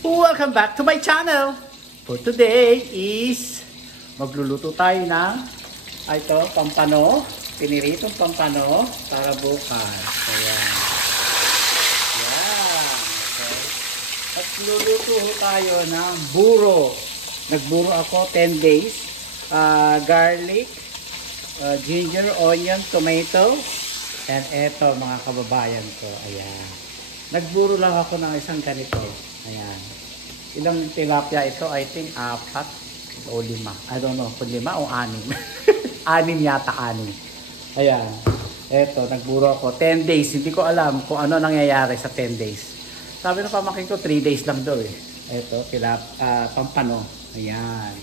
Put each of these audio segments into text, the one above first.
Welcome back to my channel. For today is magluluto tayo ng ito, pampano, piniritong pampano para bukas. Ayan. Yan. Okay. At luluto tayo ng buro. Nagburo ako 10 days. Garlic, ginger, onion, tomato, and eto mga kababayan ko. Ayan. Nagburo lang ako ng isang ganito. Ayan. Ilang tilapia ito? I think 4 o 5. I don't know kung 5 o 6. 6 yata, 6. Ayan. Eto, nagburo ako. 10 days. Hindi ko alam kung ano nangyayari sa 10 days. Sabi ng pamangkin ko, 3 days lang daw eh. Eto, pampano. Ayan.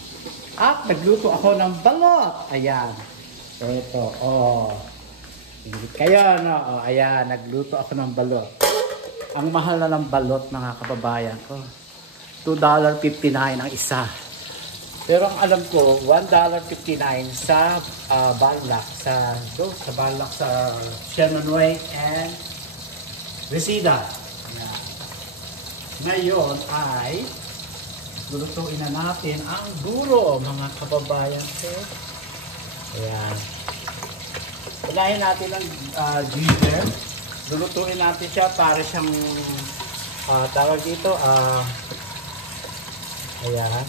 At nagluto ako ng balot. Ayan. Eto, oh. Ingit kayo, no? Oh, ayan, nagluto ako ng balot. Ang mahal na ng balot, mga kababayan ko. $2.59 ang isa. Pero ang alam ko, $1.59 sa Balak. Sa Balak sa Sherman Way and Reseda. Ayan. Ngayon ay lulutuin na natin ang buro, mga kababayan ko. Ayan. Unahin natin ang ginger. Lulutuin natin siya para siyang tawag dito, ayan.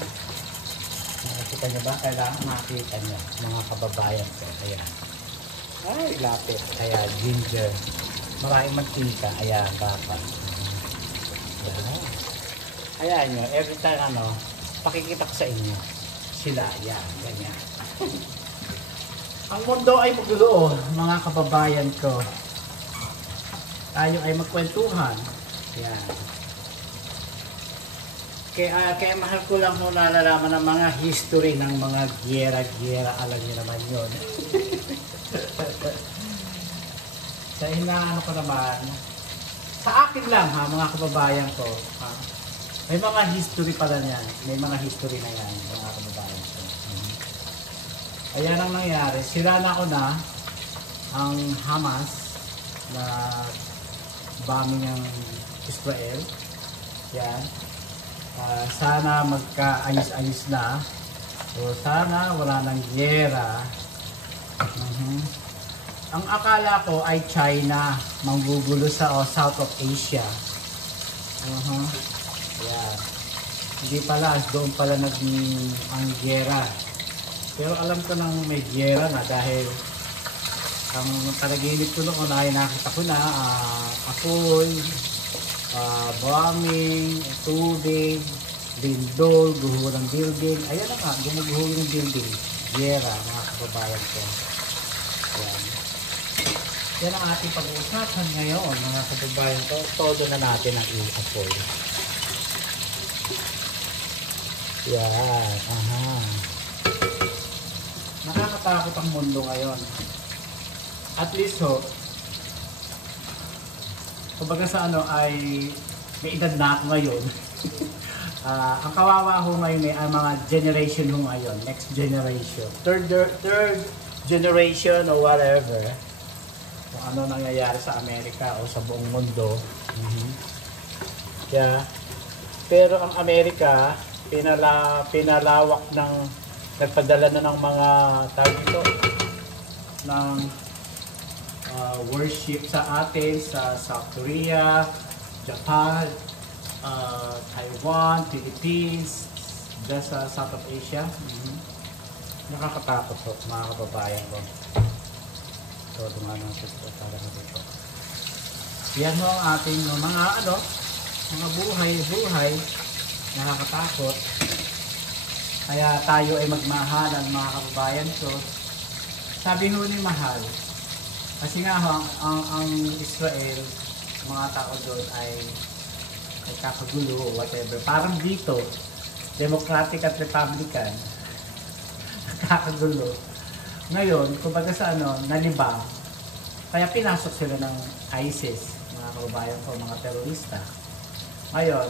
Nakikita niyo ba? Kailangan makita niyo, mga kababayan ko. Ayan. Ay, lapit. Ayan, ginger. Maraming magtinta. Ayan, dapat. Ayan. Ayan nyo, every time pakikita ko sa inyo. Sila, ayan, ganyan. Ang mundo ay magulo, mga kababayan ko. Tayo ay magkwentuhan. Yan. Kaya mahal ko lang nung nalalaman ng mga history ng mga giyera-giyera. Alam niyo naman yun. Sa inaano ko naman, sa akin lang ha, mga kababayan ko. Ha? May mga history pala niyan. May mga history na yan, mga kababayan ko. Ayan ang nangyari. Sira na ako na ang Hamas na bombing ng Israel. Yan. Sana magkaayos-ayos na. So sana wala nang giyera. Ang akala ko ay China manggugulo sa South of Asia. Yan. Hindi pala, doon pala ang giyera. Pero alam ko nang may giyera na dahil ang panaginip ko noon ay nakita ko na apoy, bombing, tubig, lindol, guho ng building. Ayan na nga, gumuguho ng building. Giyera, mga kababayan ko. Yan. Yan ang ating pag-uusapan ngayon, mga kababayan ko. Todo na natin ang apoy. Yan, nakakatakot ang mundo ngayon. At least kumbaga sa ay may edad na ako ngayon. Ang kawawa ho ngayon ay ang mga generation ho ngayon, next generation, third generation or whatever. Kung ano nangyayari sa Amerika o sa buong mundo. Yeah. Pero ang Amerika, pinalawak ng nagpadala na ng mga tawag ito ng worship sa atin sa South Korea, Japan, Taiwan, Philippines, dyan sa South of Asia. Nakakatakot po, mga kababayan ko. So, dumana natin ito para dito. Yan mo ang ating mga buhay, nakakatakot. Kaya tayo ay magmahalan, mga kababayan ko. Sabi ho ni Mahal, kasi nga ang Israel, mga tao doon ay kakagulo o whatever. Parang dito, Democratic at Republican, kakagulo. Ngayon, kumbaga sa nalibang, kaya pinasok sila ng ISIS, mga kababayan ko, mga terorista. Ngayon,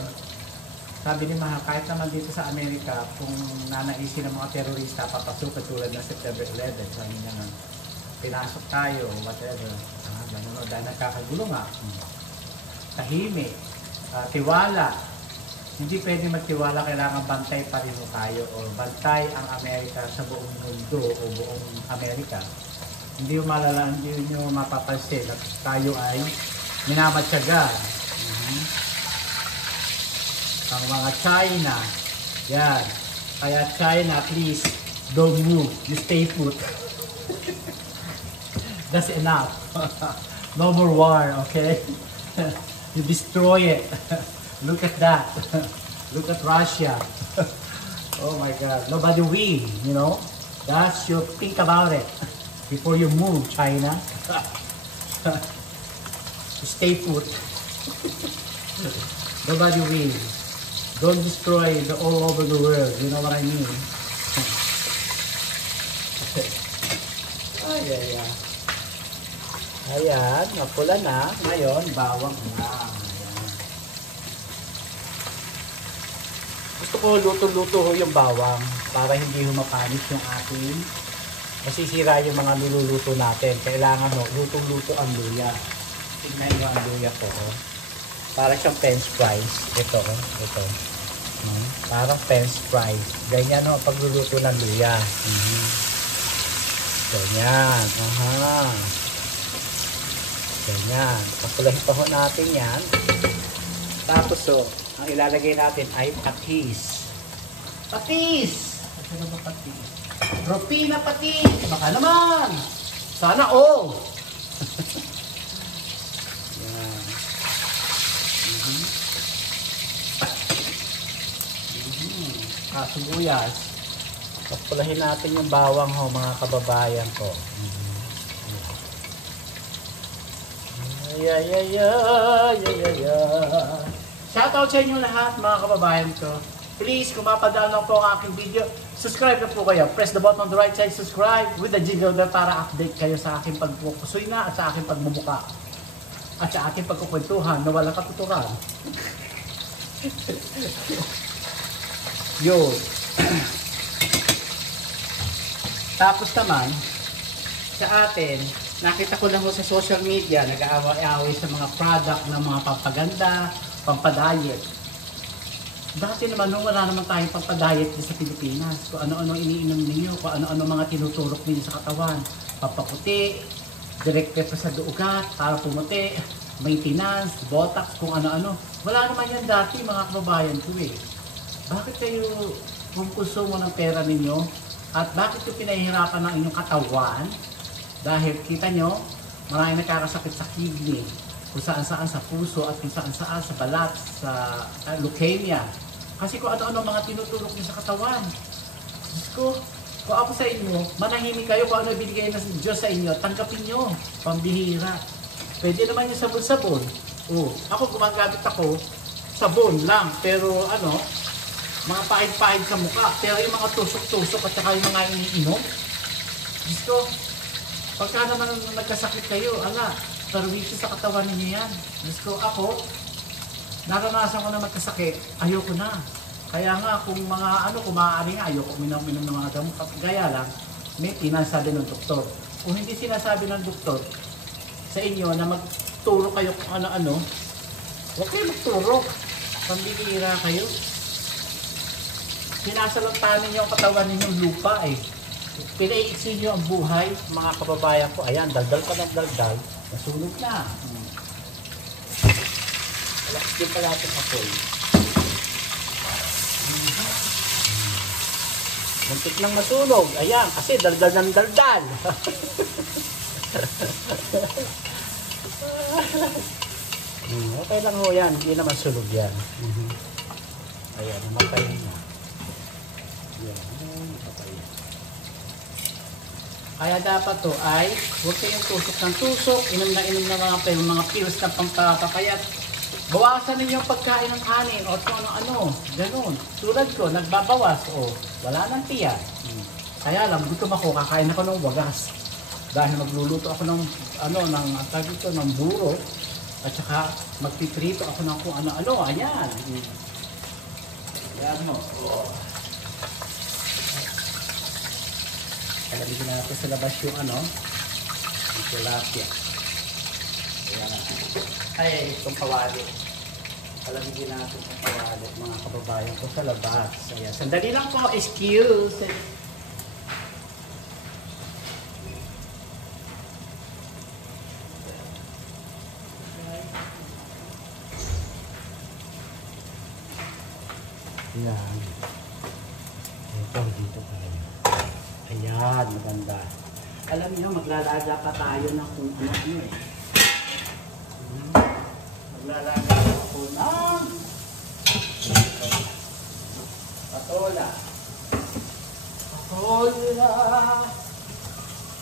sabi ni Mahal, kahit naman dito sa Amerika, kung nanaisin ng mga terorista, papasukin tulad ng September 11, sabi niya nga, pinasok tayo, whatever. Dahil nagkakagulo nga. Tahimik, tiwala, Hindi pwede magtiwala, kailangan bantay pa rin tayo o bantay ang Amerika sa buong mundo o buong Amerika. Hindi yung malalaan, hindi nyo mapapansin at tayo ay minamatyaga. Ang mga China, yan. Kaya China, please, don't move. You stay put. That's enough. No more war, okay? You destroy it. Look at that. Look at Russia. Oh my God. Nobody win, you know? That's you think about it before you move, China. Stay put. Nobody win. Don't destroy the all over the world. You know what I mean? Ay, ay, ay. Ayan, napula na. Ngayon, bawang na. Gusto ko luto-luto ho yung bawang para hindi humapanis yung ating masisira yung mga niluluto natin. Kailangan ho, lutong-luto ang luya. Tignan nyo ang luya ko. Para siyang french fries. Ito. Parang french fries. Ganyan ho, pagluluto ng luya. Ganyan. Ganyan. Papulahin pa ho natin yan. Tapos ho, ang ilalagay natin ay patis. Patis! Ano ba patis? Ropina patis! Baka naman! Sana all! Yan. Kasubuyas. Papulahin natin yung bawang ho, mga kababayan ko. Shoutout sa inyo lahat mga kababayan ko. Please, kung mapadaan lang po ang aking video, subscribe na po kayo. Press the button on the right side, subscribe with the jingle bell para update kayo sa aking pagpupusoy na at sa aking pagmumuka. At sa aking pagkukwentuhan na walang katuturan. Yun. Tapos naman, sa atin, nakita ko lang sa social media, nag-aaway-aaway sa mga product ng mga pampaganda, pampadayet. Dati naman nung wala naman tayong pampadayet sa Pilipinas, kung ano-ano iniinom ninyo, kung ano-ano mga tinuturok ninyo sa katawan, pampaputi, direct pa sa duugat, para pumuti, maintenance, botox, kung ano-ano. Wala naman yan dati mga kababayan ko eh. Bakit kayo kumpulso mo ng pera ninyo at bakit yung pinahihirapan ng inyong katawan? Dahil kita nyo, maraming nakakasakit sa kidney, kung saan-saan sa puso at kung saan-saan sa balat, sa leukemia. Kasi kung ano-ano mga tinutulok nyo sa katawan. Diyos ko, kung ako sa inyo, manahimik kayo kung ano binigay ng Diyos sa inyo, tanggapin nyo, pambihira. Pwede naman yung sabon-sabon. Ako gumagamit ako, sabon lang, pero ano, mga pahid-pahid sa mukha. Pero yung mga tusok-tusok at saka yung mga iniinom, Diyos ko, pagka naman nagkasakit kayo, perwisyo sa katawan ninyo yan. Diyos ko, ako, naranasan ko na magkasakit, ayoko na. Kaya nga, kung kung maaari nga, ayoko uminom ng mga gamot. Gaya lang, may sinasabi ng doktor. Kung hindi sinasabi ng doktor sa inyo na magturo kayo kung ano-ano, huwag kayo magturo. Pambihira kayo. Sinasalantanin niyo ang katawan ninyong lupa eh. Pinaiiksi niyo ang buhay, mga kababayan ko. Ayan, daldal pa ng daldal. Nasunog na. Relax din pala itong apoy. Muntik nang masunog. Ayan, kasi daldal ng daldal. Okay lang ho yan. Hindi naman sunog yan. Ayan, namatay na. Ayan, namatay na. Kaya dapat to ay huwag kayong tusok ng tusok, inom na mga pills na pampapayat. Bawasan ninyo ang pagkain ng kanin o kung ano-ano, ganun. Tulad ko, nagbabawas wala nang tiyan. Kaya lang, gutom ako, kakain ako ng wagas. Dahil magluluto ako ng ng buro at saka magpiprito ako ng kung ano-ano. Ayan. Ayan mo. Kaya dito na natin sa labas yung yung tilapia. Ayan. Ay, itong kawali. Palamigin natin sa kawalit mga kababayan ko sa labas. Ayan. Sandali lang po. Excuse. Ayan. Ito, dito tayo. Ayan, maganda. Alam niyo, maglalaga pa tayo ng kung ano eh. Maglalaga ako ng patola.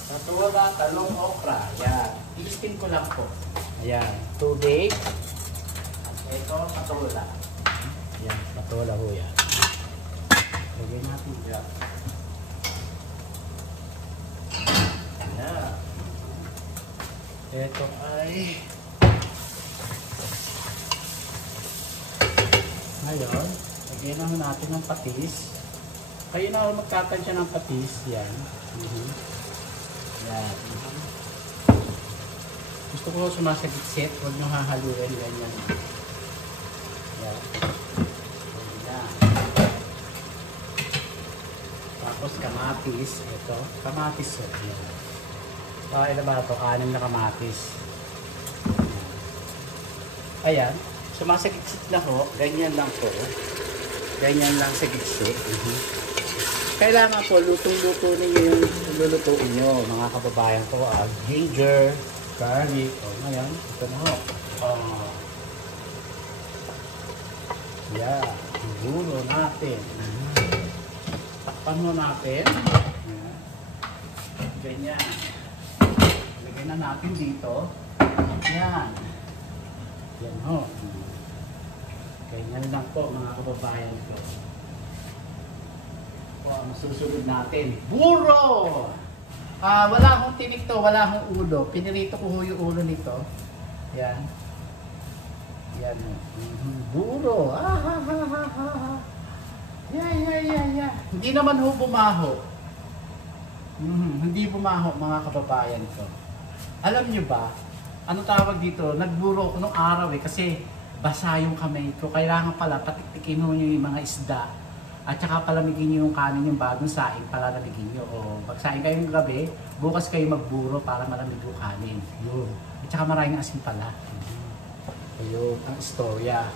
Patola, talong okra. Ayan. I-steam ko lang po. Ayan. Tubig. At ito, patola. Ayan. Patola ho yan. Lagyan natin dyan. Ayan. Ito ay ngayon, lagyan naman natin ng patis. Kayo na magtatansya ng patis. Yan. Yan. Gusto ko sumasagitsit. Huwag nyo hahaluin. Ganyan. Yan. Yan. Tapos kamatis. Ito. Kamatis. Yan. Ilan ba ito? 6 na kamatis. Ayan. Sumasagitsit na ho, ganyan lang po. Ganyan lang sa gitsit. Kailangan po, lutong-luto ninyo yung lulutuin nyo, mga kababayan ko. Ginger, garlic. Ngayon, ito na ho. Yeah, gulo natin. Takpan mo natin. Ganyan. Lagyan na natin dito. Yan. Yan ho. Ganyan lang po mga kababayan ko. O, ang susunod natin. Buro! Wala akong tinik to, wala akong ulo. Pinirito ko ho yung ulo nito. Yan. Yan. Buro. Yeah. Hindi naman ho bumaho. Hindi bumaho mga kababayan ko. Alam nyo ba, ano tawag dito? Nagburo ako nung araw kasi basa yung kamay ko. Kailangan pala patiktikin nyo yung mga isda. At saka palamigin nyo yung kanin yung bagong saing, palalamigin nyo. O magsaing kayo ng gabi, bukas kayo magburo para malamig yung kanin. Yun. At saka maraming asin pala. Ayun, ang istorya.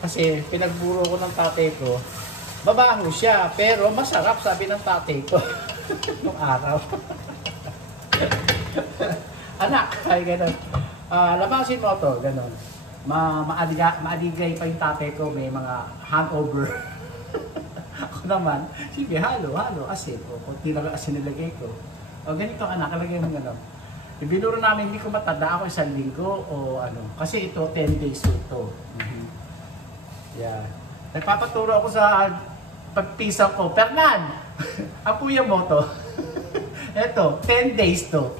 Kasi pinagburo ko ng tatay ko, babaho siya, pero masarap sabi ng tatay ko. Nung araw. Anak, ay gano'n. Labasin mo to, gano'n. Maaligay pa yung tatay ko, may mga hangover. Ako naman, sige, halo, asin. O, kunti lang asin nilagay ko. O, ganito anak, kalagay mo gano'n. Ibinuro namin, hindi ko matanda ako 1 linggo o ano. Kasi ito, 10 days ito. Yeah. Nagpapaturo ako sa pagpisaw ko. Fernan! Apuya mo to. Ito, 10 days to.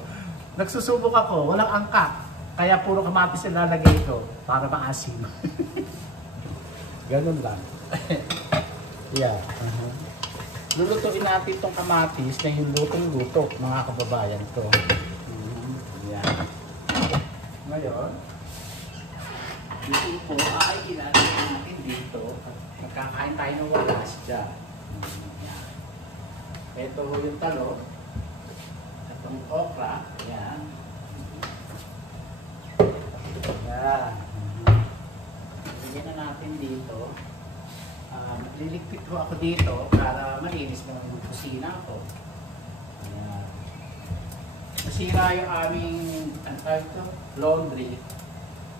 Nagsusubok ako, walang angka. Kaya puro kamatis na lalagay ko para maasim. Ganun lang. Yeah. Lulutuin natin itong kamatis na yung lutong-luto, mga kababayan ko. Yeah. Ngayon, dito po ay ilalagay natin dito. Magkakain tayo ng walas dyan. Ito yung talong. Itong okra. Ayan. Ayan. Lagyan na natin dito. Liligpit ko ako dito para malinis na yung kusina ko. Ayan. Nasira yung aming laundry.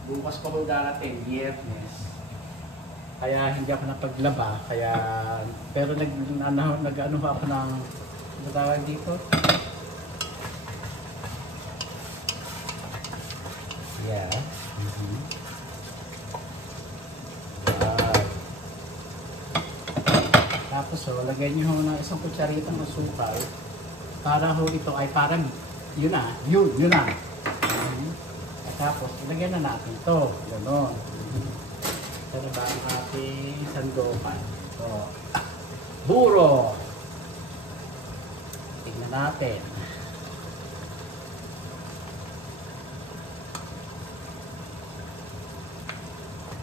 Bukas pa ko darating, Biyernes. Kaya hindi ako napaglaba, pero nag-ano ako ng tawag dito. Yeah. Tapos lagyan niyo ng isang kutsaritang asukal para ho ito ay parang yun na. Tapos ilagyan na natin to, gano'n. Ito ba ang ating sandokan? Ito. Buro! Tignan natin.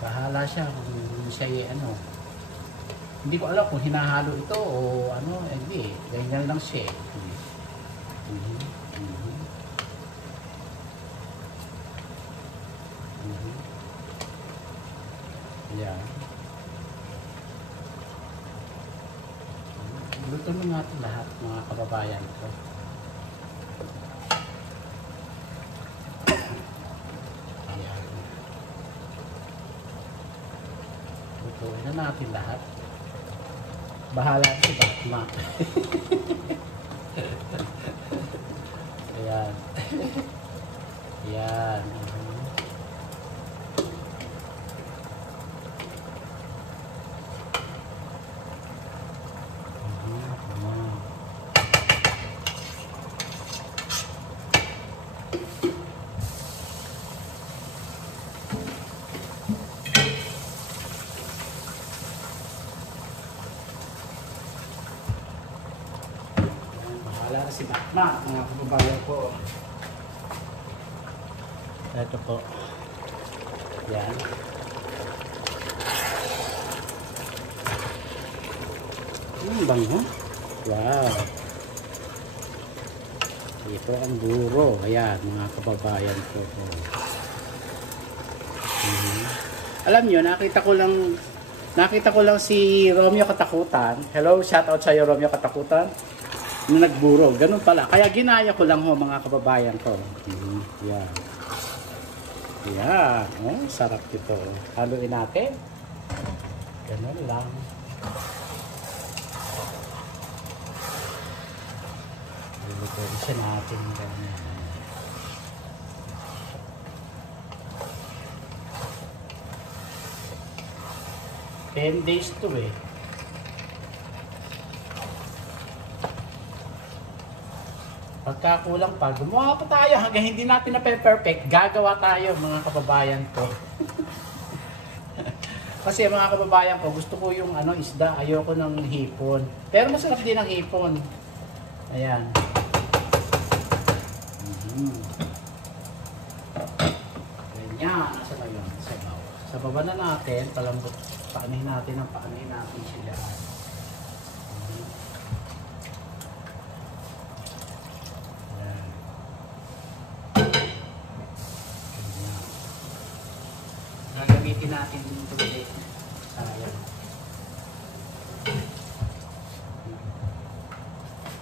Bahala siya kung siya ano. Hindi ko alam kung hinahalo ito o ano, hindi. Ganyan lang siya. Ayan. Luto na natin lahat mga kababayan ko. Ayan. Lutuin na natin lahat. Bahala si Batman. Ayan. Ayan. Wala na si Batman, mga kababayan ko. Ito po. Yan. Bango. Wow. Ito ang buro. Ayan, mga kababayan ko. Alam nyo, nakita ko lang si Romeo Katakutan. Hello, shout out sa iyo, Romeo Katakutan. Na nagburo, ganun pala. Kaya ginaya ko lang ho mga kababayan ko. Yan. Yan. Oh, sarap ito. Haluin natin. Ganun lang. Haluin siya natin. Ganun. 10 days to eh. Pagkakulang pa, gumawa pa tayo hanggang hindi natin na-perfect, gagawa tayo mga kababayan ko. Kasi mga kababayan ko, gusto ko yung isda, ayoko ng hipon. Pero masarap din ang hipon. Ayan. Ganyan, nasa na yun? Sa baba na natin, palambot, paanihin natin sila. Gagamitin natin dito ulit. Ayan.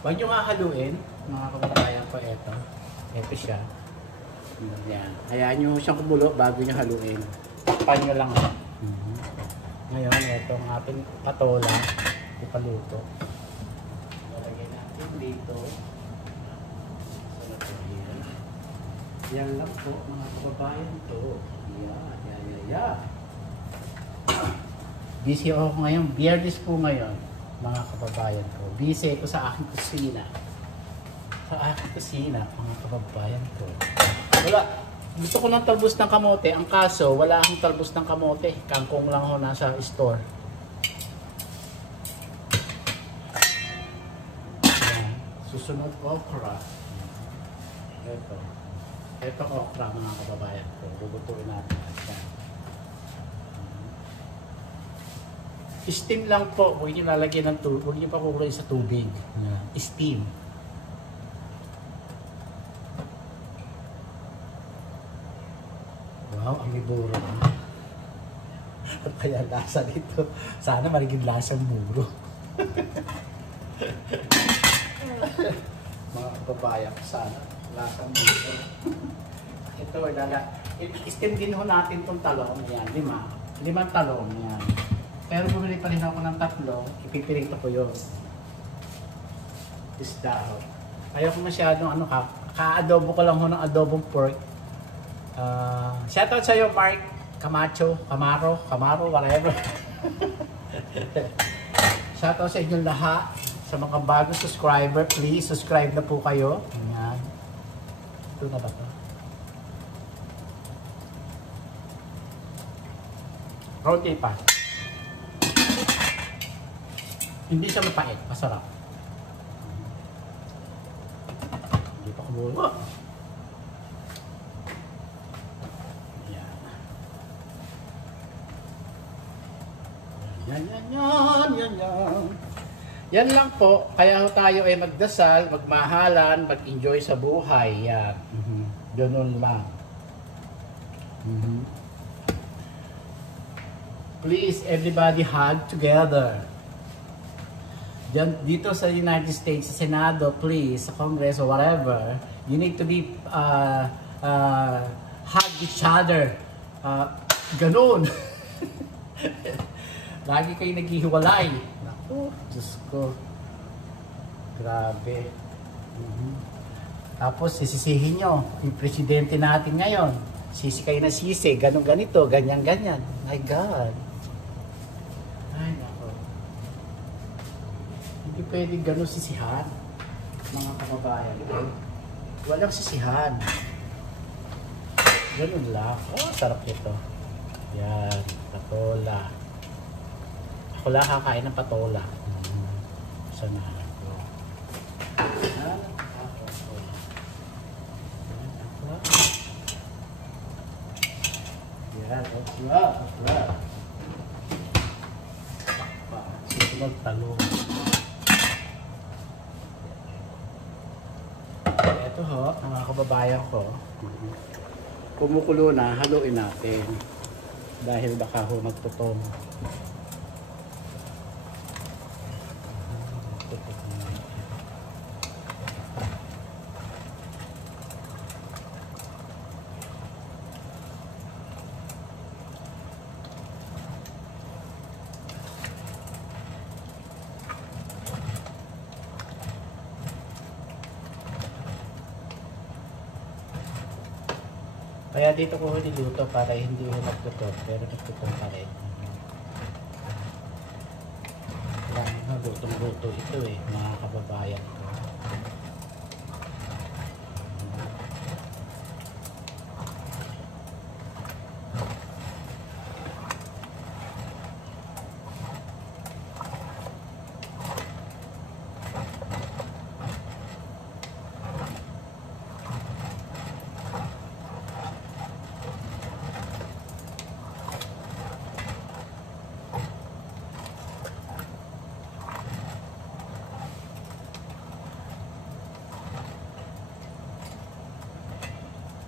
Huwag nyo nga haluin, mga kababayan ko, ito. Ito siya. Ayan. Hayaan nyo siyang kumulo bago nyo haluin. Takpan nyo lang. Ngayon, ito ang ating patola. Ipaluto. Lalagyan natin dito. Yan lang po, mga kababayan to. Yeah. Busy ako ngayon. Biyernes po ngayon, mga kababayan ko. Busy ko sa aking kusina. Mga kababayan ko. Wala. Gusto ko ng talbos ng kamote. Ang kaso, wala akong talbos ng kamote. Kangkong lang ho nasa store. Ayan. Susunod, okra. Ito okra, mga kababayan ko. Lulutuin natin. Steam lang po. Huwag nyo lalagyan ng tubig. Huwag nyo pa kukuloy sa tubig. Steam. Wow, ang iburo. At kaya lasa dito. Sana mariging lasang muro. Mga kababayan, sana lasang muro. Ito, i-steam din ho natin itong talong. Yan, 5 talong. Yan. Pero bumili pa rin ako ng 3, ipipirito ko yun. Isda ho. Ayaw ko masyadong ka-adobo ko lang ho ng adobong pork. Shoutout sa iyo, Mark Camaro, whatever. Shoutout sa inyong lahat. Sa mga bagong subscriber, please subscribe na po kayo. Ayan. Ito na ba ito? Roti pa. Hindi siya mapait, masarap. Hindi pa kumulo. Ayan. Yan. Yan lang po. Kaya tayo ay magdasal, magmahalan, mag-enjoy sa buhay. Yan. Ganun lang. Please, everybody hug together. Dito sa United States, sa Senado, please, sa Congress or whatever, you need to be hug each other. Ganun. Lagi kayo naghihiwalay. Naku, Diyos ko. Grabe. Tapos sisisihin nyo, yung presidente natin ngayon, sisi kayo na sisi, ganun ganito, ganyan. My God. Ay, naku. Hindi pwedeng ganun sisihan, mga kababayan. Walang sisihan. Ganun lang. Oh, sarap nito. Yan, patola. Ako lang kakain ng patola. Sanahan ko. Yan, okra. Susunod talong. Ito ho, ang mga kababayan ko. Kumukulo na, haluin natin. Dahil baka ho magtutong. Kaya dito ko niluto para hindi ko magtutong, pero nagtutong pa rin. Kailangan lutong-luto ito mga kababayan ko.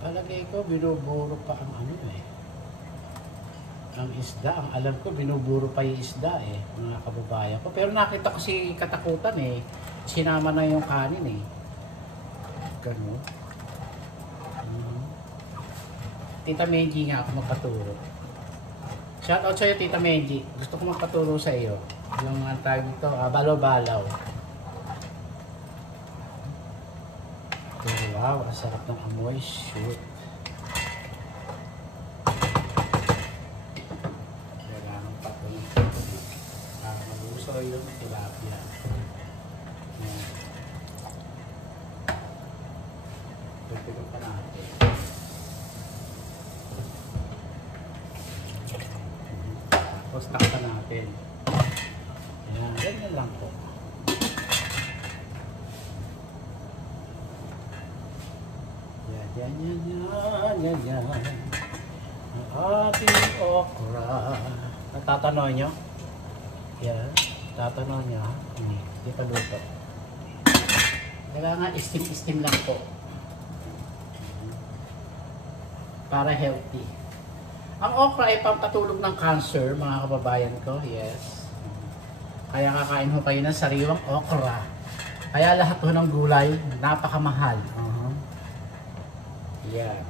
Palagay ko, binuburo pa ang ang isda. Ang alam ko, binuburo pa yung isda mga kababayan ko. Pero nakita ko si katakutan sinama na yung kanin Ganun. Tita Menji nga ako magpaturo. Shoutout sa'yo, Tita Menji. Gusto ko magpaturo sa iyo. Yung tawag dito, balaw-balaw. Pero wow, ang sarap ng amoy. Shoot. Kailangan pa ito ng para maluso yung tilapia. Pagpilong pa natin. Tapos takpan natin. Ayan, ganyan lang po. Yan. Ang ating okra. Natatanaw nyo? Yan. Tatanaw nyo. Hindi pa luto. Kailangan steam lang po. Para healthy. Ang okra ay pampatulog ng cancer, mga kababayan ko. Yes. Kaya kakain ho kayo ng sariwang okra. Kaya lahat ho ng gulay, napakamahal. Yan.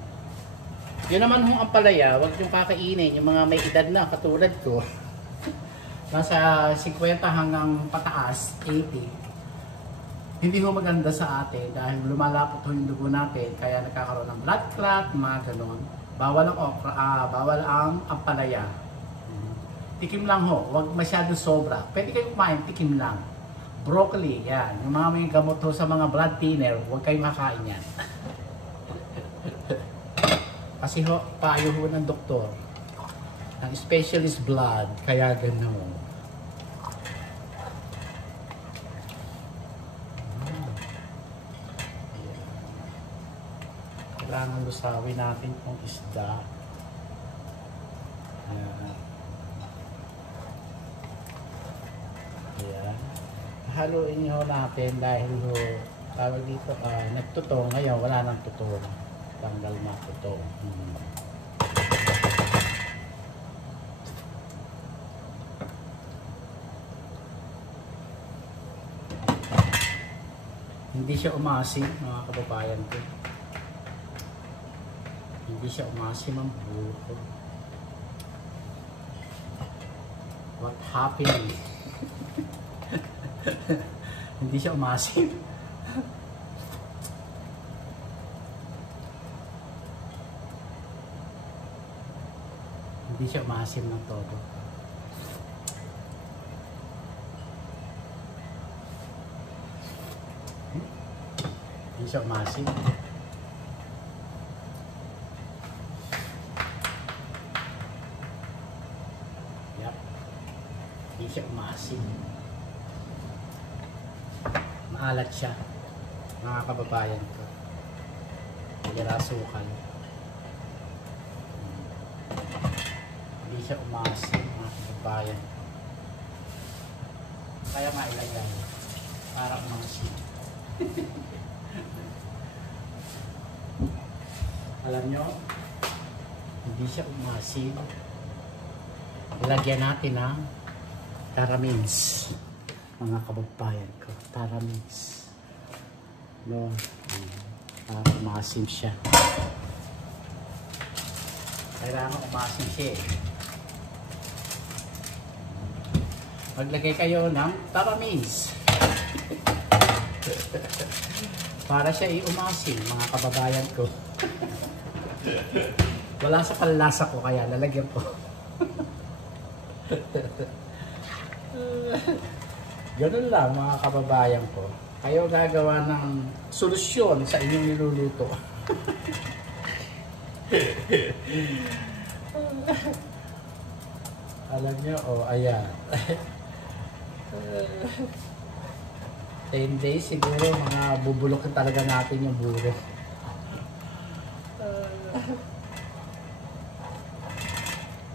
Yun naman hong ampalaya, huwag yung kakainin, yung mga may edad na katulad ko. Nasa 50 hanggang pataas, 80. Hindi ho maganda sa atin dahil lumalapot ho yung dugo natin, kaya nagkakaroon ng blood clot, mga ganon. Bawal ang okra, bawal ang ampalaya. Tikim lang ho, huwag masyadong sobra. Pwede kayo kumain, tikim lang. Broccoli, yan. Yung mga may gamot ho sa mga blood thinner, huwag kayong makain yan. Kasi ho, payo ho ng doktor, ng specialist blood, kaya gano'n. Kailangan lusawin natin itong isda. haluin nyo natin dahil tawag dito, nagtutong. Ngayon, wala nang tutong. Tanggal na tutong. Hindi siya umasim, mga kababayan ko. Hindi siya umasim ang buko. What happened? Hindi siya umasim. Hindi siya umasim ng todo. Hindi siya umasim. Yep. Hindi siya umasim. Maalat siya, mga kababayan ko. Rasukan. Hindi siya umasim, mga kababayan. Kaya mailagay para umasim. Alam nyo, hindi siya umasim. Ilagyan natin ng taramins, mga kababayan ko. Taramins. No, para umasim siya. Kailangan umasim siya eh. Maglagay kayo ng taramins. Para siya i-umasim, mga kababayan ko. Wala sa panlasa ko kaya lalagyan ko. Ganun lang, mga kababayan ko. Kayo gagawa ng solusyon sa inyong niluluto. Alam nyo, ayan. 10 days siguro, mga bubulok talaga natin yung buro.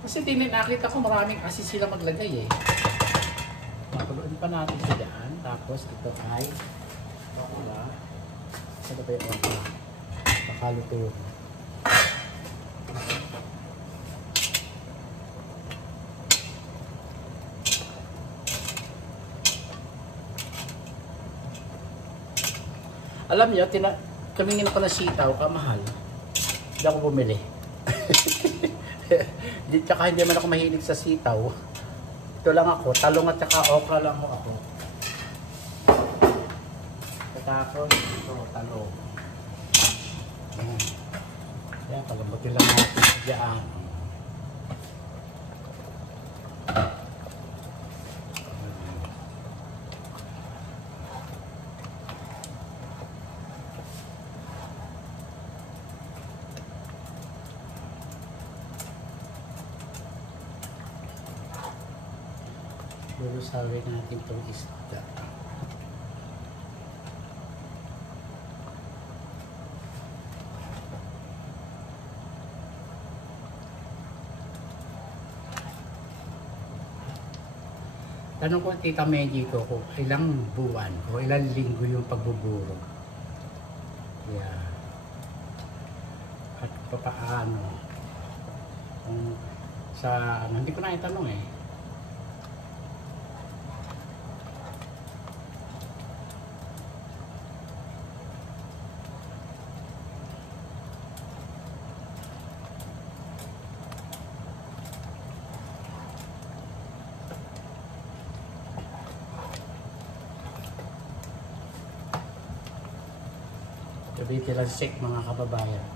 Kasi nakita ko maraming asin sila maglagay eh. Makuloon pa natin siya dyan. Tapos ito ay bakula. Ano ba yung bakula? Bakaluto. Alam niyo, kamingin ko na sitaw, kamahal. Hindi ako bumili. Tsaka hindi man ako mahilig sa sitaw. Ito lang ako, talong at saka okra lang ako. Tapos ito, talong. Yan, palambutin lang natin dyan. Lulusawin natin itong isda. Tanong ko Tita Menji ko kung ilang buwan o ilang linggo yung pagbuburo. Yeah. At papaano. Kung sa ano, hindi ko na itanong eh. Gabi lang sick mga kababayan.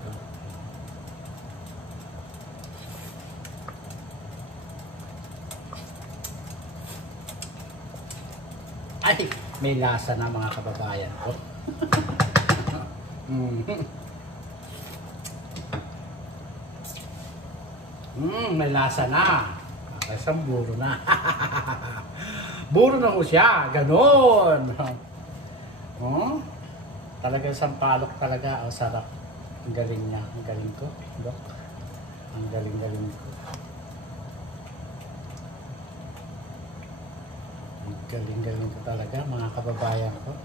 Ay, may lasa na mga kababayan ko. May lasa na. Isang buro na. Buro na ko siya. Ganon. Talagang sampalok talaga. Sarap. Ang galing niya. Ang galing ko. Dok. Ang galing ko. Ang Galing-galing ko talaga mga kababayan ko.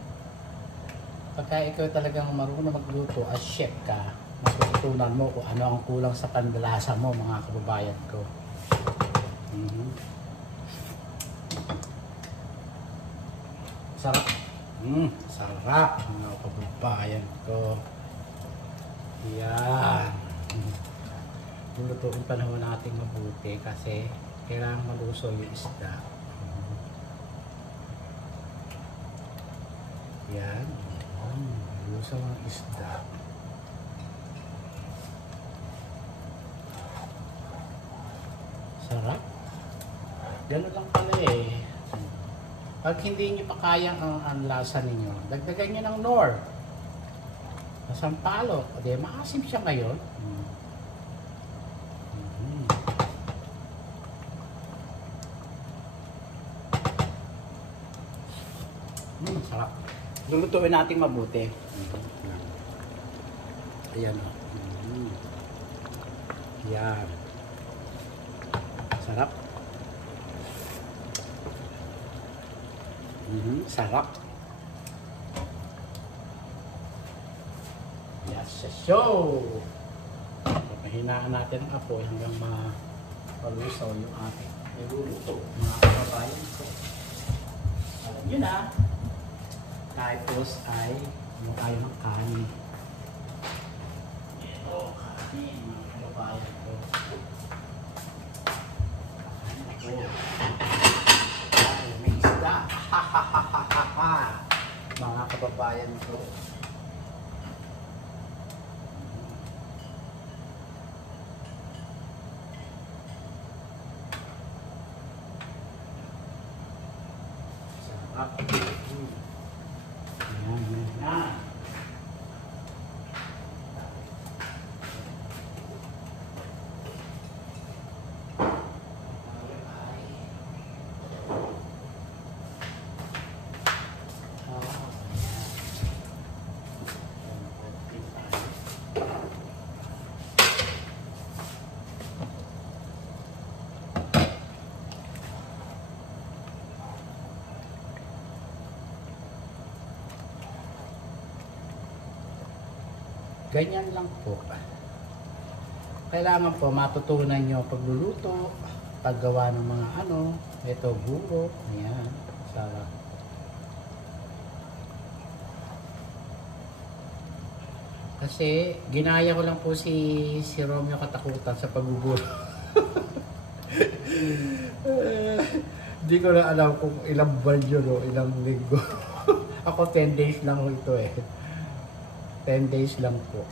Pagka ikaw talagang marunong magluto as chef ka, matutunan mo kung ano ang kulang sa pandalasa mo mga kababayan ko. Sarap. Sarap mga kababayan ko. Yan. Lulutuin pa naman natin mabuti kasi kailangan maluso yung isda. Yan. Maluso ang isda. Sarap. Ganun lang pala eh. Pag hindi nyo pa kayang ang lasa ninyo, dagdagan nyo ng nor. Sampalok. O di, maasim siya ngayon. Sarap. Lulutuin natin mabuti. Ayan o. Yan. Sarap. Sarap. Yes, show! Pahinaan natin ang apoy hanggang malusaw yung ating niluluto. Mga kababayan ko. Alam nyo na. Tapos ay ano tayo ng kanin. Ito, kanin mga kababayan ko. Ay, may isda. Mga kababayan ko. Sarap. Ayan. Ganyan lang po. Kailangan po matutunan nyo pagluluto, paggawa ng mga ito, buro. Ayan. Sarap. Kasi ginaya ko lang po si Romeo Katakutan sa pagbuburo. Hindi ko na alam kung ilang buwan yun o ilang linggo. Ako 10 days lang ito eh. 10 days lang po.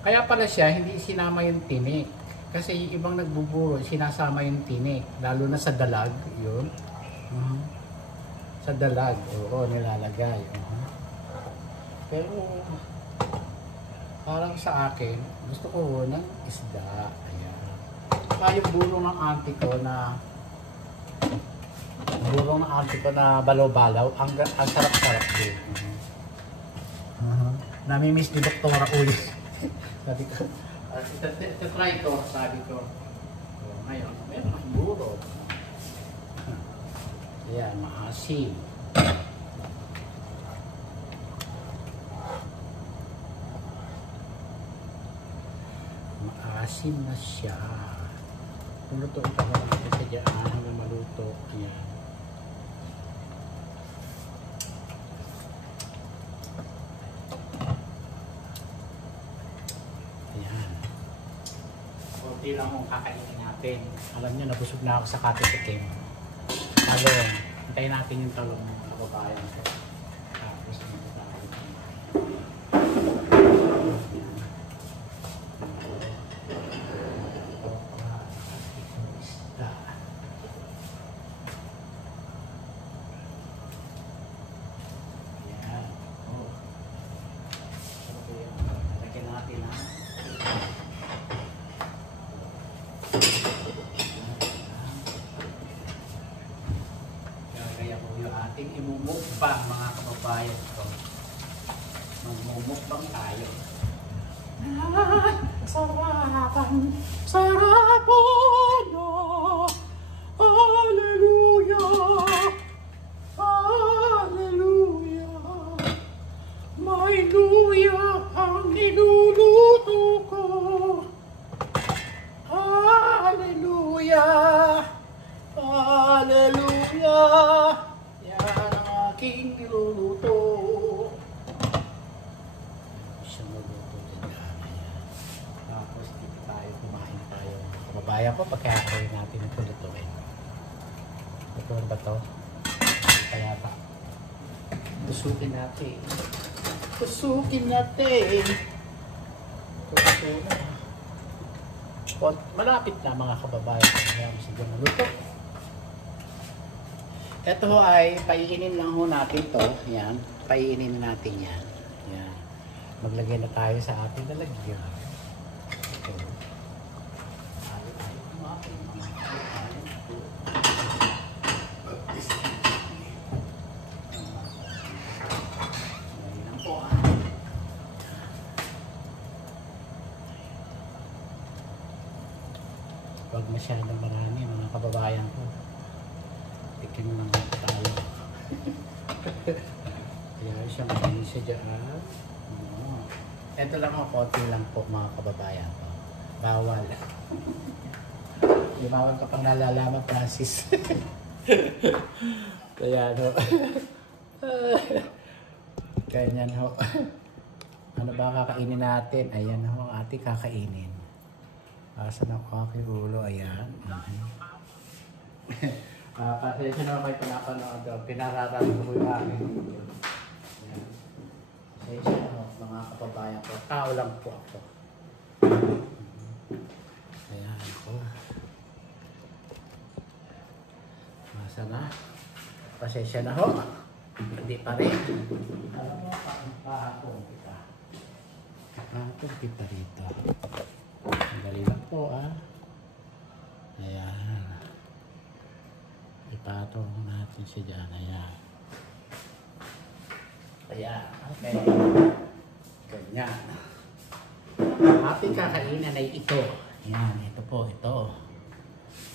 Kaya pala siya, hindi sinama yung tinik. Kasi yung ibang nagbuburo, sinasama yung tinik. Lalo na sa dalag, yun. Sa dalag, oo, nilalagay. Pero, parang sa akin, gusto ko ng isda. Ayan. Kaya yung burong ng auntie ko na balaw-balaw, ang sarap-sarap din. Nami-miss ni Doktora Uli. Sabi ko, try ko, sabi ko. So, ngayon, meron ang buro. Ayan, maasim. Maasim na siya. Lulutuin pa naman natin sa dyan hanggang maluto. Ayan. Kunti lang kung kakainin natin. Alam nyo, nabusog na ako sa katitikim. Talong. Hintayin natin yung talong ng kababayan ko. Tapos nito tayo. Isda. Ayan. Oh. Lagyan natin ha. Ating imumukbang mga kababayan ko. Magmumukbang tayo. Ay, sarapan, sarapan na. Hallelujah, Yan ang aking niluluto. Siyang maluto din namin. Tapos dito tayo, kumain tayo. Kababayan ko, pagkakaroon natin ito lutuin. Lutuin ba ito? Kaya ba? Tusukin natin. Tusukin natin. Tusukin na. Malapit na mga kababayan. Kaya sige maluto. Ito ho ay paiinin lang ho natin to. Yan. Paiinin natin yan. Yan. Maglagay na tayo sa ating lalagyan. Ito. Huwag masyadong marami mga kababayan ko. Tikin lang tayo. Kaya siyang mahinis siya dyan. Ito lang ako, konti lang po mga kababayan ko. Bawal. Di bawal ka pang nalalaman, Francis. Kaya no. Ganyan ho. Ano ba kakainin natin? Ayan ho ang ating kakainin. Asan ang aking ulo? Ayan. Pasensya na kayo pinapanood. Pinararami ko yung aking ulo. Ayan. Pasensya na mga kapabayan ko. Tao lang po ako. Ayan ako. Masa na? Pasensya na ho. Hindi pa rin. Alam mo, kahapon kita. Kahapon kita rito. Dali lang po Ayan. Ipatong natin siya dyan. Ayan. Ayan. Okay. Ganyan. Ating kakainin ay ito. Ayan. Ito po. Ito.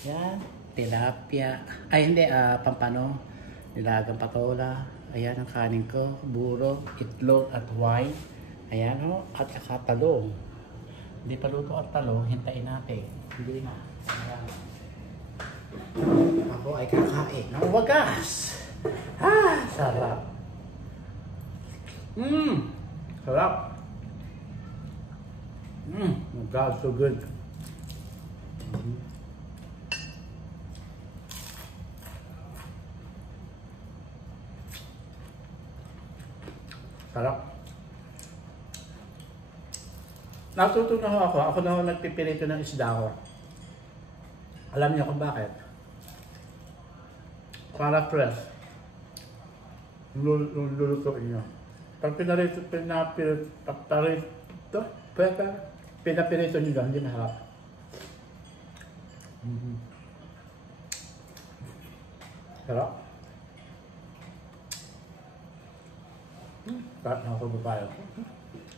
Ayan. Tilapia. Ay hindi. Pampano. Nilagang patola. Ayan ang kanin ko. Buro, itlog at wine. Ayan o. At saka talong. Hindi pa luto ang talong, hintayin natin. Hindi na. Ako ay kakain ng wagas. Sarap. Sarap. Oh God, so good. Sarap. Natuto na ho ako. Ako na ho nagpipirito ng isda ko. Alam niyo kung bakit? Para fresh. Lulutuin niyo. Pag pinapirito niyo lang, hindi maharap. Sarap. Sarap na ako babayo.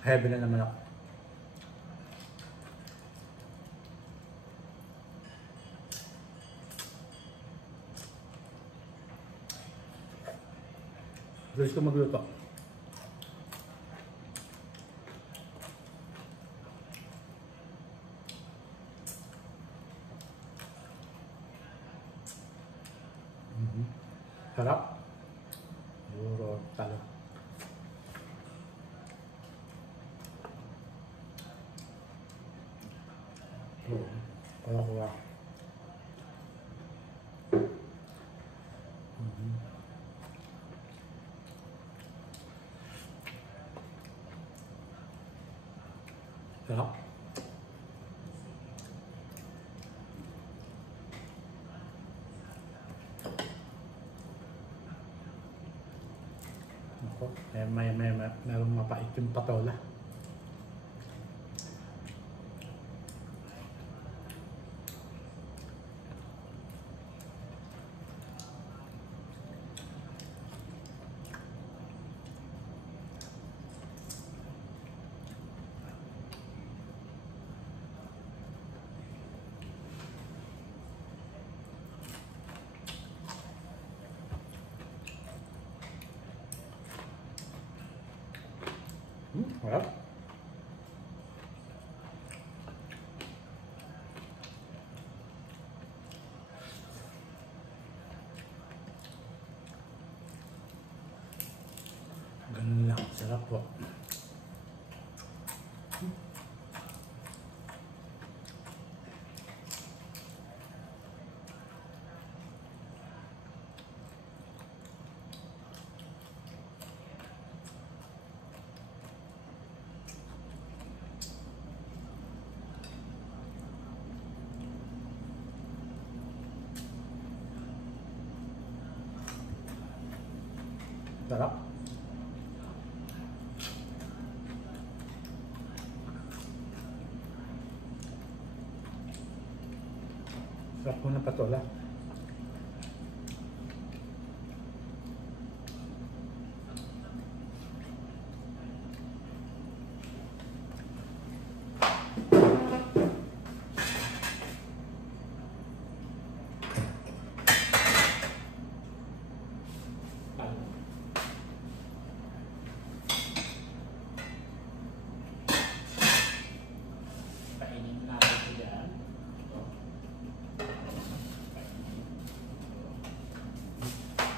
Heavy na naman ako. Gusto ko magluto. Sarap. Buro talo. Kuha. Sarap. Ako, merong mapait yung patola. Sarap. Sarap po. Sarap. Sarap po ng patola. Kainin natin ito dyan.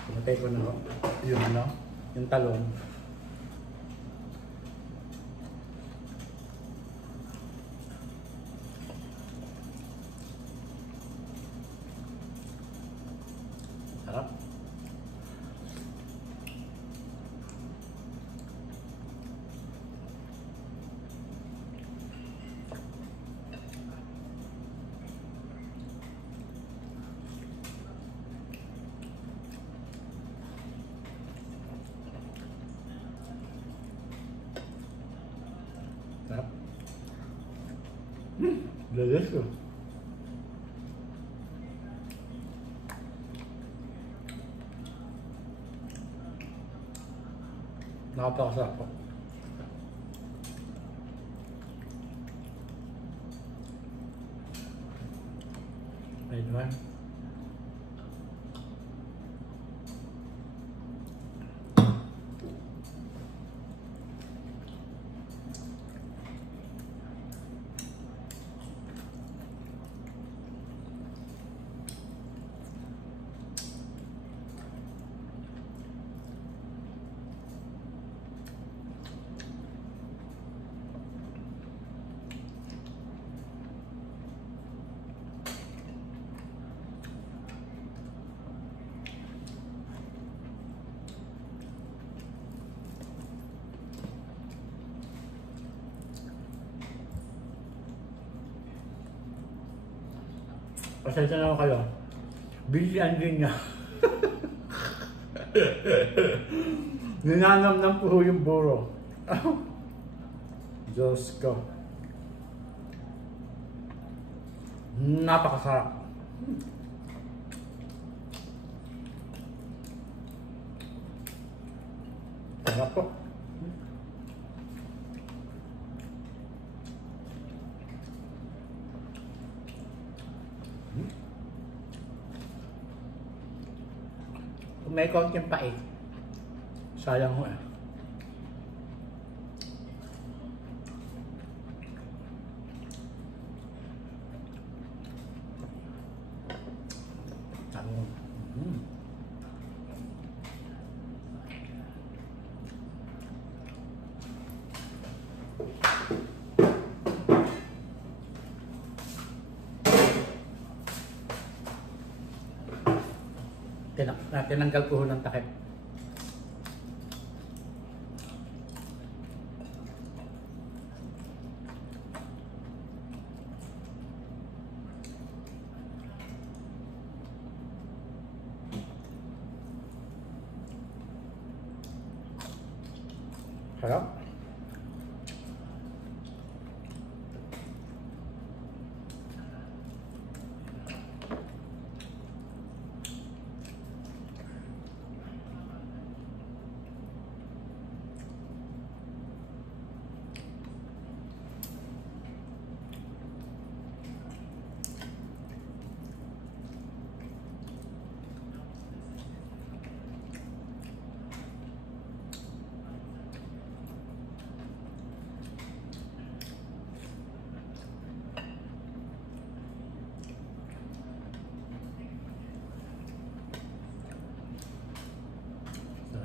Pinatay ko na yung ano, yung talong. Sarap. Sarap. Delicious. Nakapakasarap po. Ayun. Pasensya na kayo. Bilian din niya. Ninanamnam po yung buro. Diyos ko. Napakasarap. Sarap po. Kung may konting pait, sayang ho eh. Tinanggal ko ho ng takip. Sarap.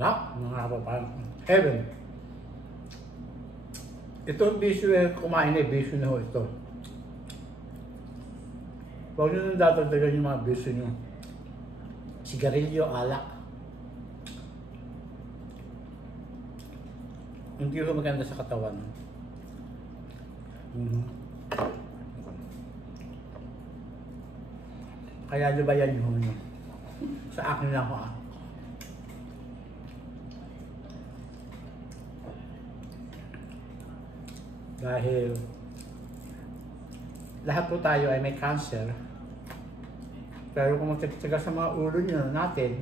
Sarap, mga kapapan. Heaven. Ito ang bisyo eh, kumain eh, bisyo na ho ito. Huwag nyo nang dadagdagan yung mga bisyo nyo. Sigarilyo, alak. Hindi ko maganda sa katawan. Kaya di ba yan yung sa akin lang ako Dahil lahat po tayo ay may cancer. Pero kung magtagtsaga sa mga ulo nyo natin,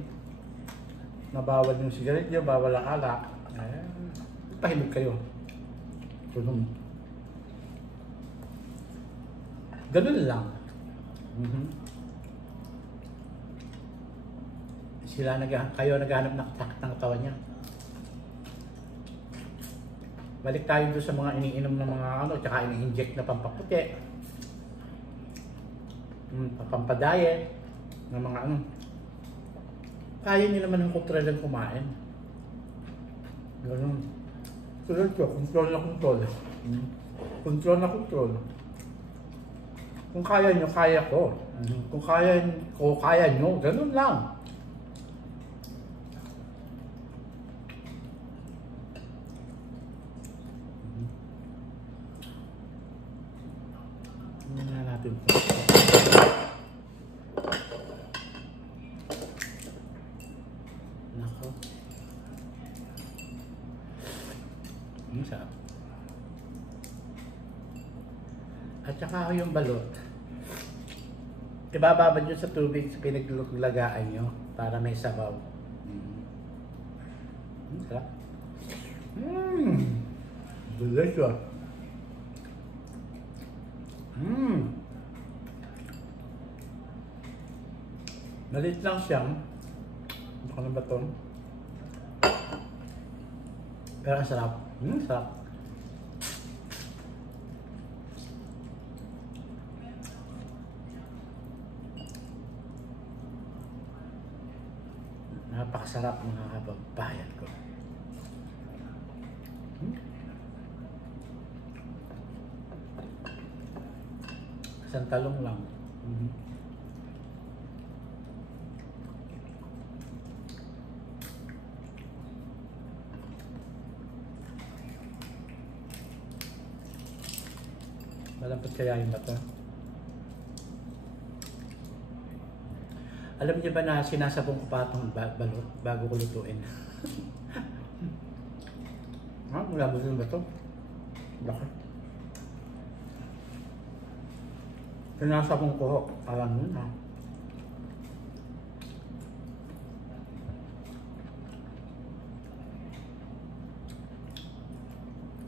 na bawal yung sigarilyo, bawal ang alak, pahimig kayo. Ganun lang. Kayo naghahanap ng katawan niya. Balik tayo doon sa mga iniinom ng mga tsaka ini-inject na pampaputi. Pampadayet ng mga Kaya nyo naman ng kontrolan kumain. Ganun. Tulad ko, kontrol na kontrol. Kontrol na kontrol. Kung kaya nyo, kaya ko. Kung kaya ko, kaya nyo. Ganun lang. Tingnan natin ito. Nako. Sarap. At saka yung balot. Ibababad nyo sa tubig sa pinaglagaan nyo para may sabaw. Sarap. Delicious. Malit lang siya. Ano ba ito? Pero ang sarap. Sarap. Napakasarap mga kababayan ko. Isang talong lang. Malampot kaya yung bato. Alam niyo ba na sinasabong ko pa itong balot bago ko lutuin? Malabot yung bato. Bakit? Sinasabong ko. Alam mo na.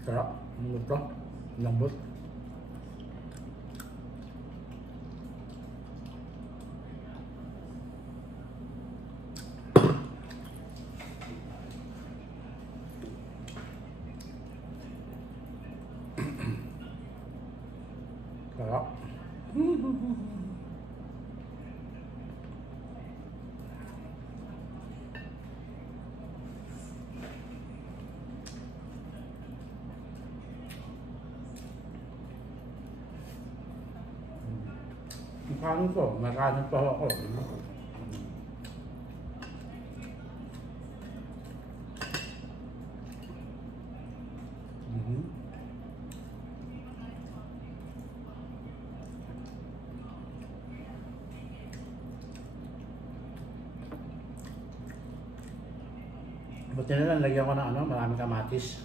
Sarap. Lambot. Lambot. Sarap. Makanin ko. Makanin pa ako. Buti na lang, lagyan ko ng maraming kamatis.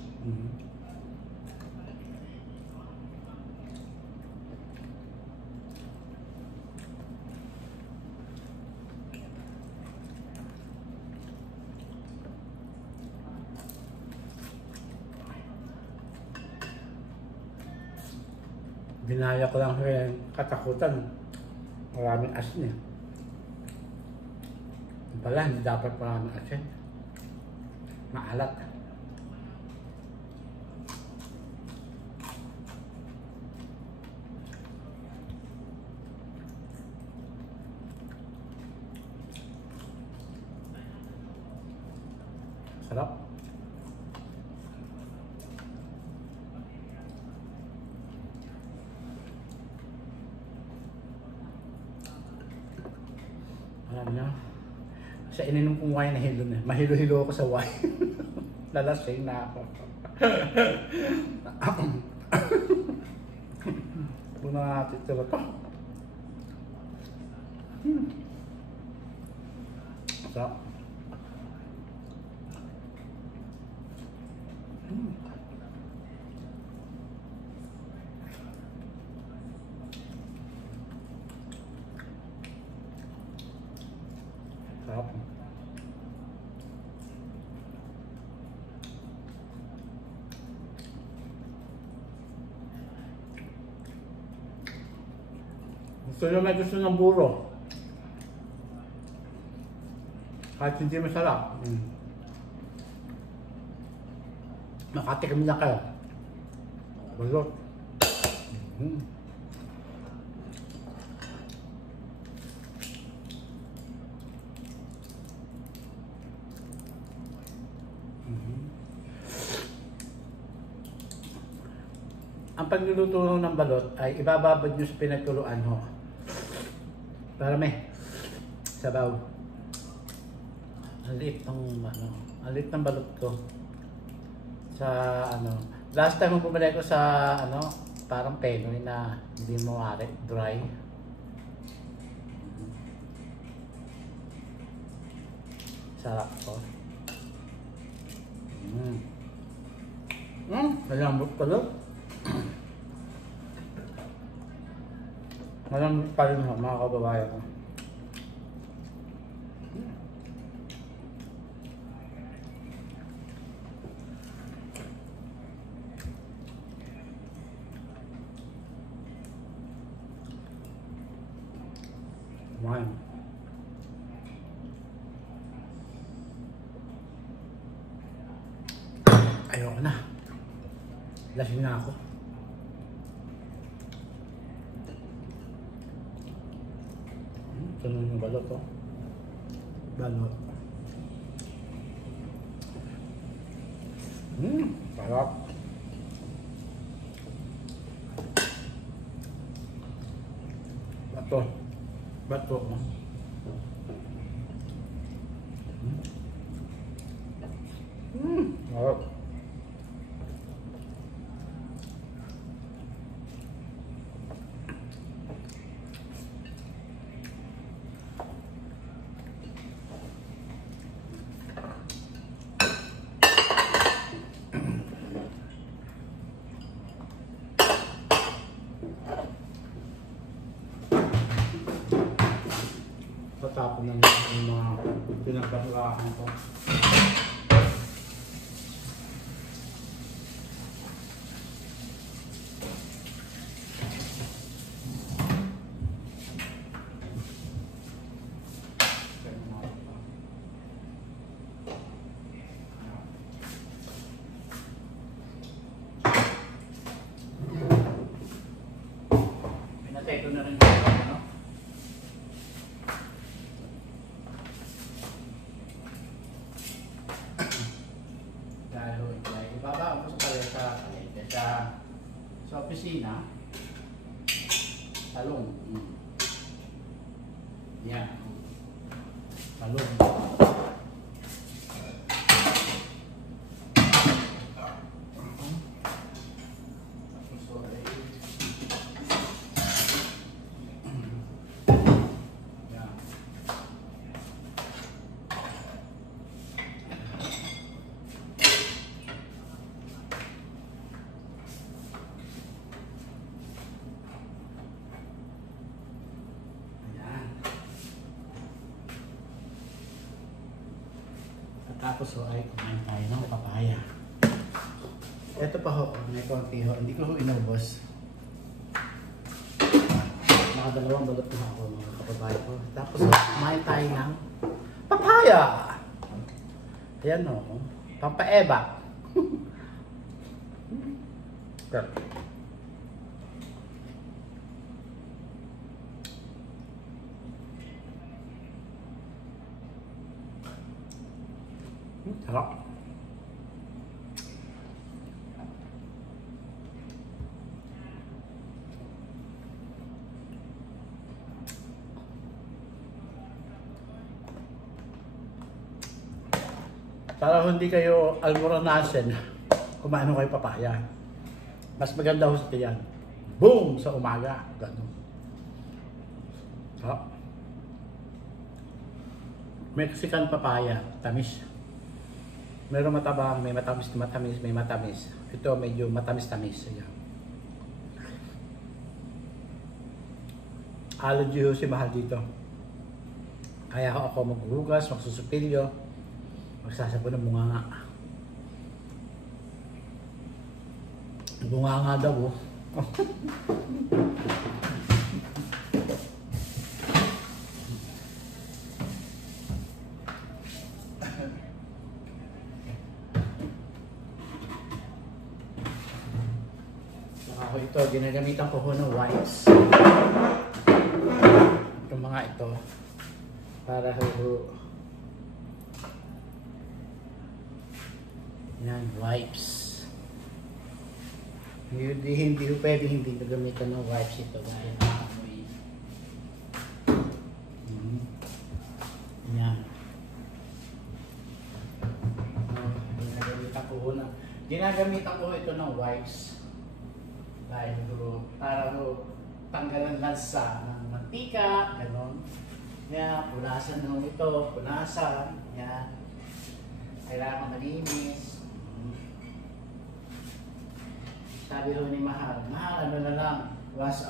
Binaya ko lang rin katakutan. Maraming asin eh. Pala, hindi dapat maraming asin. Maalat. Sarap. Ano? Sa ininom kong wine na hilo na. Mahilo-hilo ako sa wine. Lalasing na ako. Puna natin ito ba? Sarap. Sarap. Gusto nyo may gusto ng buro. Kahit hindi masarap. Makatikim na kayo. Balot. Ang pagluluto ng balot ay ibababad nyo sa pinagkuluan ho. Para may sabaw. Ang liit ng balot ko. Sa last time bumili ko sa parang Penoy na hindi mo dry. Sarap ko. Malambot pala. Malambot pa rin mga kababayan ko. Wine. Ayoko na. Lasing na ako. Sunod yung balot to. Balot. Sarap. Bato. Bato. Sarap. Patapon na yung mga pinagkakulakan ko. Pinatay ko na rin yung ibaba ko sa paleta sa opisina. Talong. Yan. Talong. Tapos ay kumain tayo ng papaya. Ito pa ho, may konti ho. Hindi ko ho inubos. Nakadalawang balot na ako mga kababayan ko. Tapos kumain tayo ng papaya! Ayan o. Pampaeba. Sarap. Para hindi kayo almoranasin, kumain kayo papaya. Mas maganda ho sa tiyan. Boom! Sa umaga. Ganun. So, Mexican papaya. Tamis. Meron matabang, may matamis, may matamis. Ito medyo matamis-tamis. Ayan. Allergy ho si Mahal dito. Kaya ako maghuhugas, magsusupilyo, magsasabon ng bunganga. Bunganga daw oh. Ako ito, ginagamitan ko ng wipes. Itong mga ito para yan, wipes. Hindi pwede hindi nagamitan ng wipes ito dahil nakamoy. Yan. Ginagamitan ko ito ng wipes dahil para tanggalan lansa ng mantika, gano'n. Yan, punasan nyo ito, punasan. Yan. Kailangan malinis. Sabi rin ni Mahal, Mahal, ano na lang, once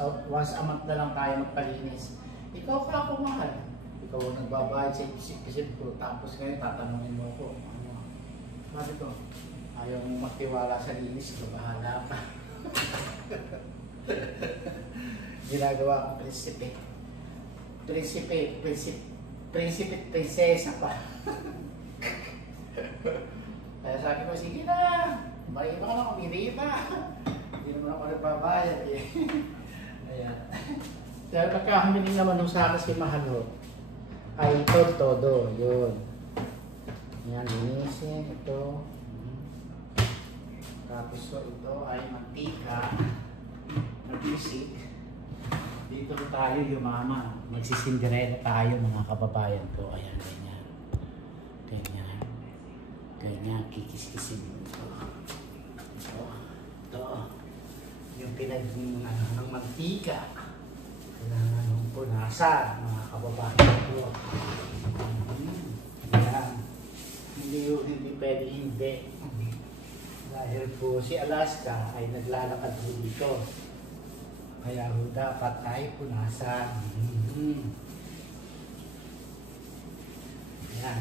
a month na lang tayo magpalinis. Ikaw ka ako, Mahal. Ikaw ang nagbabayad sa isip ko, tapos ngayon tatanungin mo ko. Ano? Sabi ko, ayaw mong magtiwala sa linis ko, bahala ka. Ginagawa ang prinsipe. Prinsesa pa. Kaya sabi ko, sige na, mariba ka na, kumiriba. Hindi naman ako nagbabayad eh. Ayan. Dahil pagkahamiling naman nung sa akin si Mahalo, ay ito, todo, yun. Yan, linisin, ito. Tapos ito ay mantika, nag-isik. Dito tayo yumaman. Magsisindirela tayo mga kababayan ko. Ayan, ganyan. Ganyan. Ganyan, kikis-kisin ito. Ito. Yung ng mantika. Kailangan ng punasan, mga kababayan ko. Ayan. Hindi pwede hindi. Dahil po si Alaska ay naglalakad po dito. Kaya dapat tayo punasan. Ayan.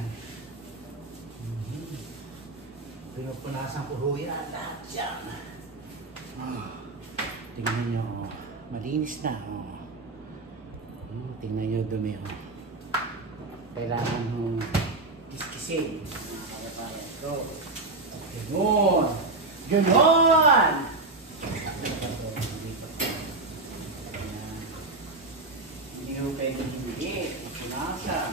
Pinupunasan ko ho yan. Lahat yan. Tingnan nyo. Malinis na. Tingnan nyo dumi. Kailangan nung kiskisin. Mga kababayan ko. Ganon! Ganon! Hindi ko pwede hindi. Punasan.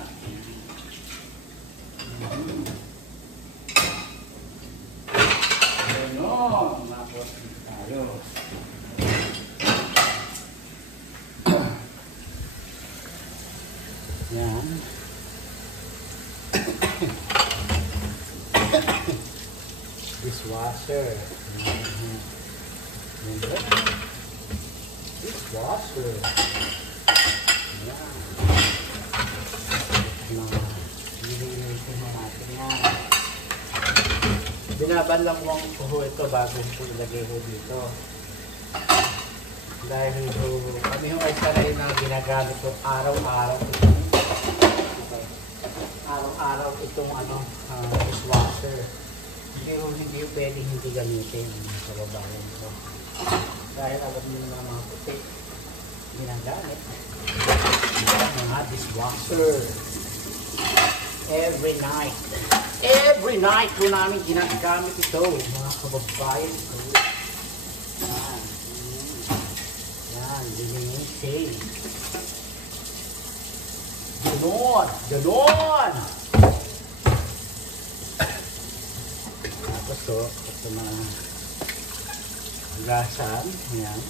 Ganon! Mapos tayo. Yan. Dishwasher. Dishwasher. Yan. Nililisin mo natin yan. Binabalangwang ko ito bago ko ilagay ko dito. Dahil kami ho ay sanay na ginagamit ko araw-araw araw-araw itong dishwasher. Hindi pwedeng hindi gamitin sa babayan ko. Dahil alam niyo na mga puti ginagamit mga dishwasher. Every night po namin ginagamit ito mga kababayan ko. Yan, linisin. Ganon! Tapos ito mga gasan. Yan.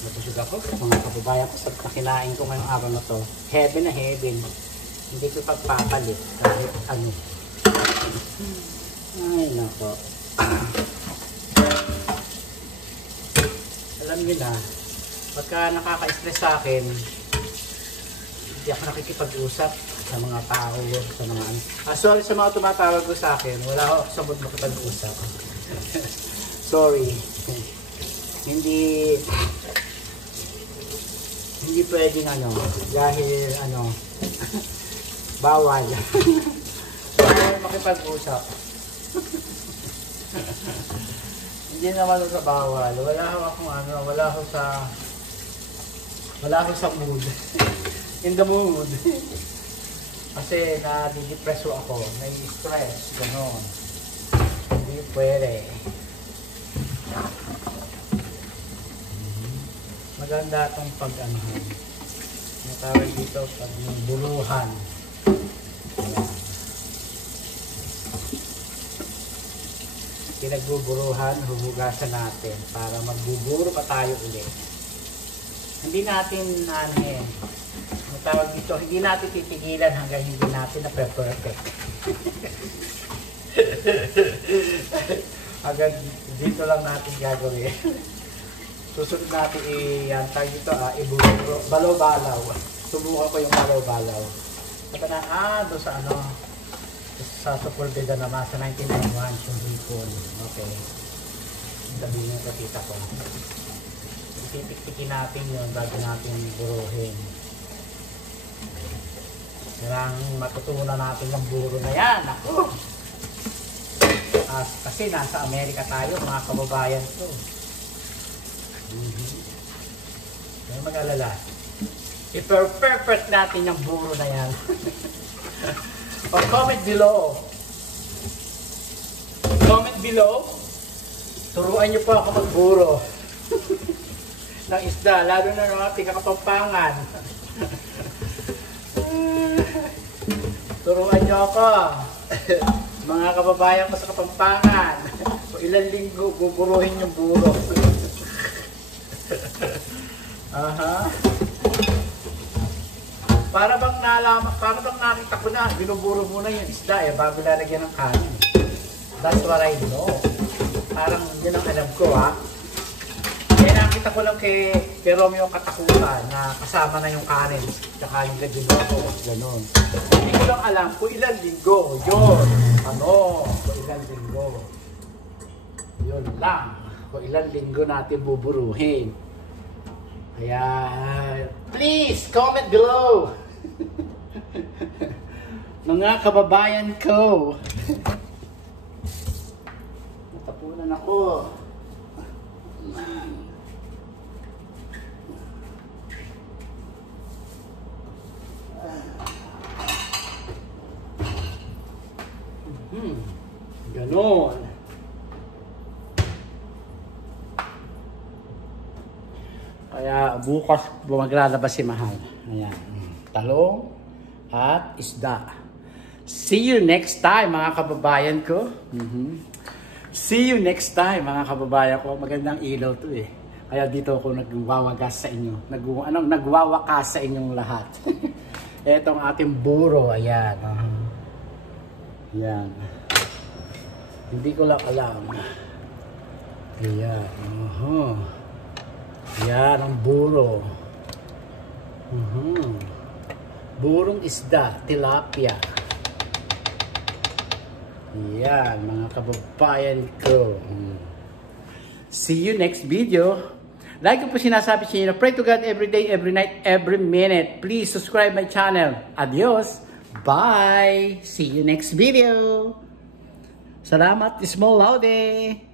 Nabusog ako mga kababayan ko sa kinain ko ngayong araw na to. Heaven na heaven. Hindi ko pagpapalit kahit ano. Ay, nako. Alam niyo na, pagka nakaka-stress sa akin, hindi ako nakikipag-usap sa mga tao, sa mga sorry sa mga tumatawag ko sa akin, wala ako sa mood makipag-usap. Sorry. Hindi pwedeng dahil bawal. Bawal makipag-usap. Hindi naman sa bawal. Wala ako sa mood. In the mood. Kasi nadidepress ako, nai-stress, gano'n. Hindi pwede. Maganda itong pag-anahan. Natawag dito pag buruhan. Ayan. Pinagbuburuhan, huhugasan natin para magbuburo pa tayo ulit. Hindi natin tawag dito, hindi natin titigilan hanggang hindi natin na-perfect. Hanggang dito lang natin gagawin. Susunod natin tawag dito, iburo, balaw-balaw. Subukan ko yung balaw-balaw. At doon sa Supulbeda naman, sa 1991, yung hipon. Okay. Sabihin yung katita ko. Titik-tikin natin yun bago natin buruhin. Kailangan matutunan natin ng buro na yan. Ako! Kasi nasa Amerika tayo, mga kababayan ko. Kaya mag-alala. I-perfect natin yung buro na yan. O comment below. Comment below. Turuan niyo po ako magburo. Ng isda, lalo na ng mga tingakapampangan. Turuan niyo ako. Mga kababayan ko sa Kapampangan. O ilang linggo, buburuhin yung buro. Aha. Para bang nakita ko na, binuburo muna yung isda bago lalagyan ng kanin. That's what I know. Parang yun ang alam ko Kaya nakita ko lang kay Romeo katakutan na kasama na yung kanin. Tsaka yung gagawin ko. Ganon. Hindi ko lang alam kung ilang linggo. Yun. Kung ilang linggo. Yun lang. Kung ilang linggo natin buburuhin. Kaya, please, comment below. Mga kababayan ko. Natapunan ako. Ganon. Kaya bukas maglalabas si Mahal. Ayan. Talong at isda. See you next time mga kababayan ko. See you next time mga kababayan ko. Magandang ilaw to Kaya dito ako nagwawagas sa inyo. Nagwawakas sa inyong lahat. Ito ang ating buro. Ayan. Ayan. Hindi ko lang alam. Ayan. Ayan ang buro. Burong isda, tilapia. Ayan, mga kababayan ko. See you next video. Like ko po sinasabi sa inyo, pray to God every day, every night, every minute. Please subscribe my channel. Adios. Bye. See you next video. Salamat, Small Laude.